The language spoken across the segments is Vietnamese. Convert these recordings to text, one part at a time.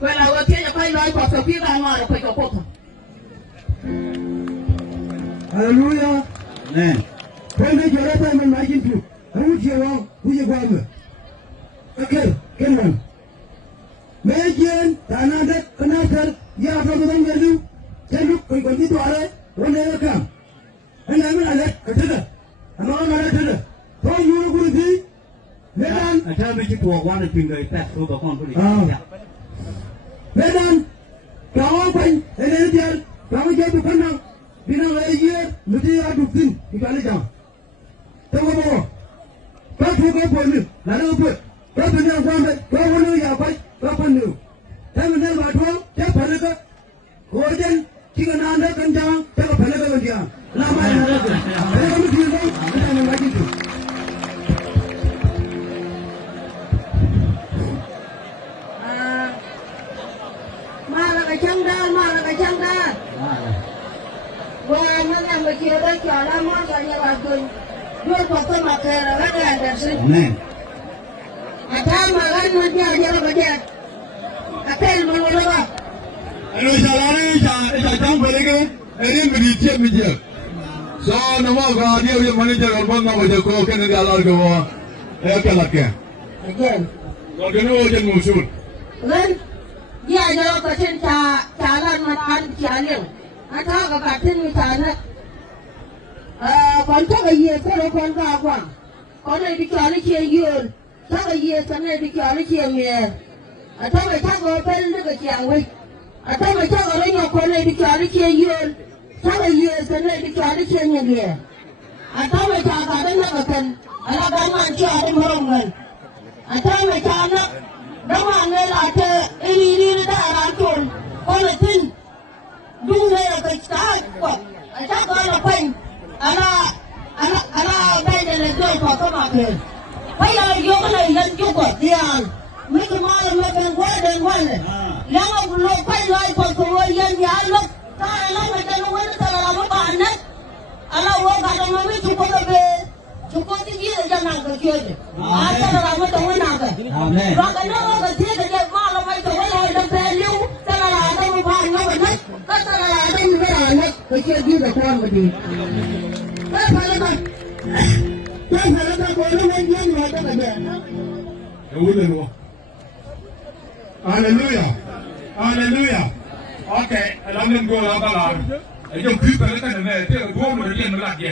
quay lại ở thiên quay nói quả sầu kia ra ngoài là phải có cột. Hallelujah. Amen. When they get up and imagine you, I would hear wrong, who you going? Okay, come on. Imagine, another, yeah, from the one you, can look, we continue to our, when they come. And I'm going to let, I'm on my letter. So you will be, then, I tell you to one of the best over company. Then, come on, and then, come get to come down. Bina a year, Mutia to fin, you got it down. Come on. Come to go for me. Now, put. Come to your family. Go on to your fight. Come on, you. Tell me about 12, take Panaga. Golden, chicken under, come down, take a Panaga with you. Now, my husband. I come to you, and I'm inviting you. Malaga Changa. Well, nó làm cái kia đấy cho nó món cho nhau ăn cơm. Đuôi có cái mặt kề là rất là đẹp xinh. Amen. Tham mà cái nuôi nhà như là cái gì? Tên mà nó đâu? Anh chả trong về cái đi mình đi chơi mình chơi. So nó mà có điều gì mà đi chơi còn bao giờ có cái này là cái là cái. Again. Còn cái nó trên ngủ xuống. Lên. Giờ nó có trên trà lan mà ăn trà liền. Anh thao các bạn tin người ta nữa. Còn chắc là gì có đâu còn vào quảng. Có này đi cho nó chia dường. Chắc là gì cái này đi cho nó chia nghề. Chắc là chắc có bên nó cái chàng quay. Chắc là chắc là nó con này đi cho nó chia dường. Chắc là gì cái này đi cho nó chia nghề. Chắc là chắc cả nó cái cần. Là cái mà cho nó hồng rồi. Chắc là chắc nó đó mà nghe là cái đi nó đã làm trốn. Con là tin. Đúng thế là cái chắc có là quanh anh bây giờ là tôi có các bạn kìa bây giờ vô cái này dân chúc của tiền mấy cái mai là mấy bên quá này nếu mà lộ quay lại còn của người dân giá lúc ta là lúc mà chân nó ta là mấy bạn đấy anh là vô cả trong mấy chục con về chục con cái gì là dân nào cái kia gì ta là mấy trong mấy nào kìa và cái nó cái thiết cái gì mà là mấy trong mấy này đang về lưu ta là đâu mà phải nó phải hết ta là đây mình phải làm hết cái kia đi về con mà đi ta phải là con nó lên lên mà ta phải để đúng rồi Hallelujah Hallelujah Okay làm nên go là ba cái dòng khí phải cái này thì go mà đi mà làm gì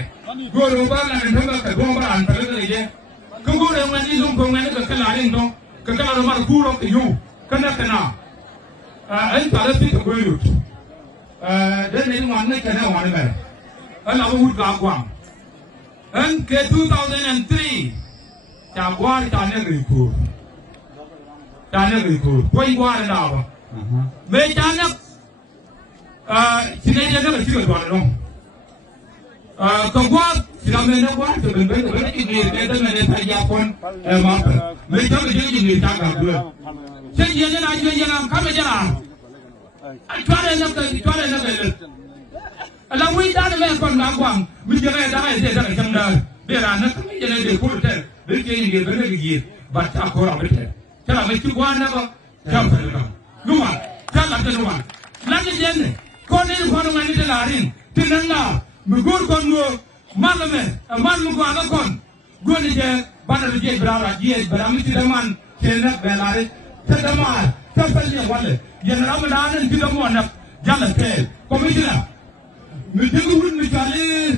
go rồi ba là thằng cái go ba ăn phải cái gì cái go này mình đi dùng con này cái là lên đó cái là mà go rồi cái you cái nào anh ta là thích cái go đến này ngoan này cái nào ngoan này anh làm hút gạo quăng anh cái 2003 chả qua thì ta nên recruit quay qua là nào mấy cha nó chỉ nên nó là chỉ cần gọi là còn qua thì làm nên nó quá thì mình biết cái gì cái tên này thay gia con mà mấy cháu cái gì ta cả vừa thế gì thế này gì làm cái gì làm cho nên nó cái là quý ta là con làm quăng bây giờ này đã để ra trong đời để là nó cái gì này để phụ thế để cái gì cái gì bắt ta có làm thế thế là mấy chú quan đó có trong phải không đúng không chắc là đúng không là cái gì này con này con này đi là riêng thì năng nào mình con người mang lên mang một con con con này bắt đầu chơi bra mình chỉ mang chơi nó về lại thế đó mà thế phải gì vậy giờ nó mới đá nên chỉ có một nắp giá là thế có mấy chứ nào mình thấy cái mình trả lời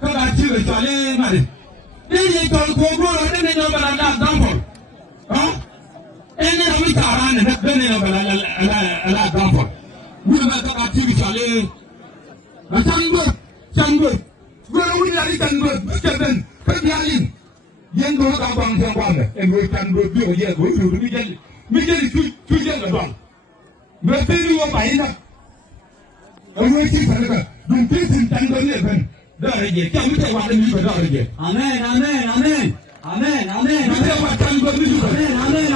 các bạn chưa trả lời mà đi đi còn cố rồi đây này nó là làm ini kami taran ni nak benda yang ala gambar. Mula nak kati bicara, macam Gua ni dari canggul, macam kerjaan. Yang dulu kampung siapa ni? Yang dulu canggul dia dia dulu menjadi tujuan lebang. Berarti dua banyak. Orang itu sana, jumpa canggul ni kan. Dah aja, kamu tak wadah ni dah aja. Amen. Kita wadah canggul ni juga. Amen.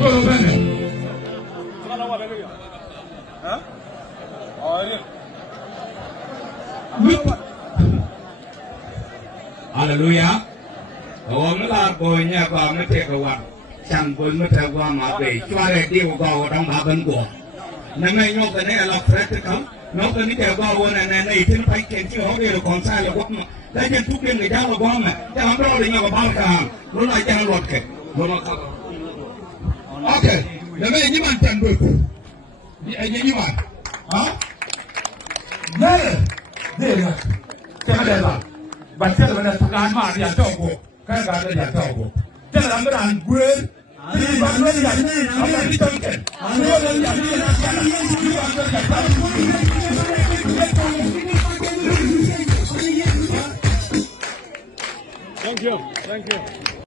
Oh, benar. Hallelujah. Ông là bồi nhà và mới thiệt là chẳng quên mới theo qua mà về cho lại điều gò trong bà bên của nên này nhóc cái này là fresh không nó cái này theo gò này thì nó phải kiện chứ không được còn sai là quá mà đấy trên thuốc viên người ta là quá mà cha làm đâu thì nhau bao cả nó lại cha lọt kệ nó ok để mấy những bạn chẳng được như bạn hả đây đây là cái này là bạn sẽ là thằng ăn mà đi ăn cho cô cái này là đi ăn cho cô cái là làm cái ăn quên thì bạn nói là này nó đi trong